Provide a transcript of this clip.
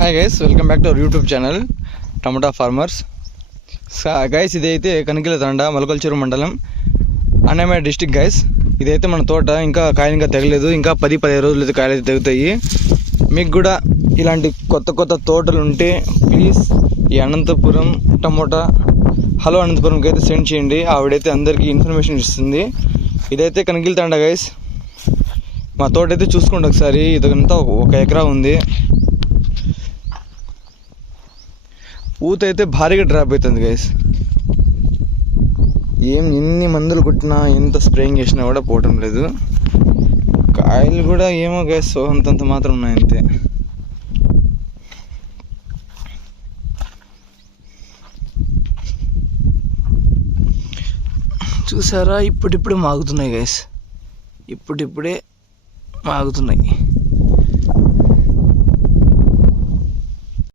Hi guys welcome back to our YouTube channel tomato farmers guys ఇదైతే కనికిల తండ మొలకల్చెరు మండలం Annamayya district guys ఇదైతే మన తోట ఇంకా కాయలు ఇంకా తెగలేదు ఇంకా పది పదిహేను రోజులు అయితే కాయలు అయితే తెగుతాయి. మీకు కూడా ఇలాంటి కొత్త కొత్త తోటలు ఉంటే ప్లీజ్ ఈ అనంతపురం టమోటా హలో అనంతపురంకి అయితే సెండ్ చేయండి. ఆవిడైతే అందరికీ ఇన్ఫర్మేషన్ ఇస్తుంది. ఇదైతే కనికిల తండ గైస్ మా తోట అయితే చూసుకోండి ఒకసారి ఇదంతా ఒక ఎకరా ఉంది. ఊత అయితే భారీగా డ్రాప్ అవుతుంది గైస్ ఏం ఎన్ని మందులు కొట్టినా ఎంత స్ప్రేయింగ్ చేసినా కూడా పోవటం లేదు. కాయలు కూడా ఏమో గైస్ అంతంత మాత్రం ఉన్నాయి అంతే. చూసారా? ఇప్పుడిప్పుడే మాగుతున్నాయి గైస్ ఇప్పుడిప్పుడే మాగుతున్నాయి.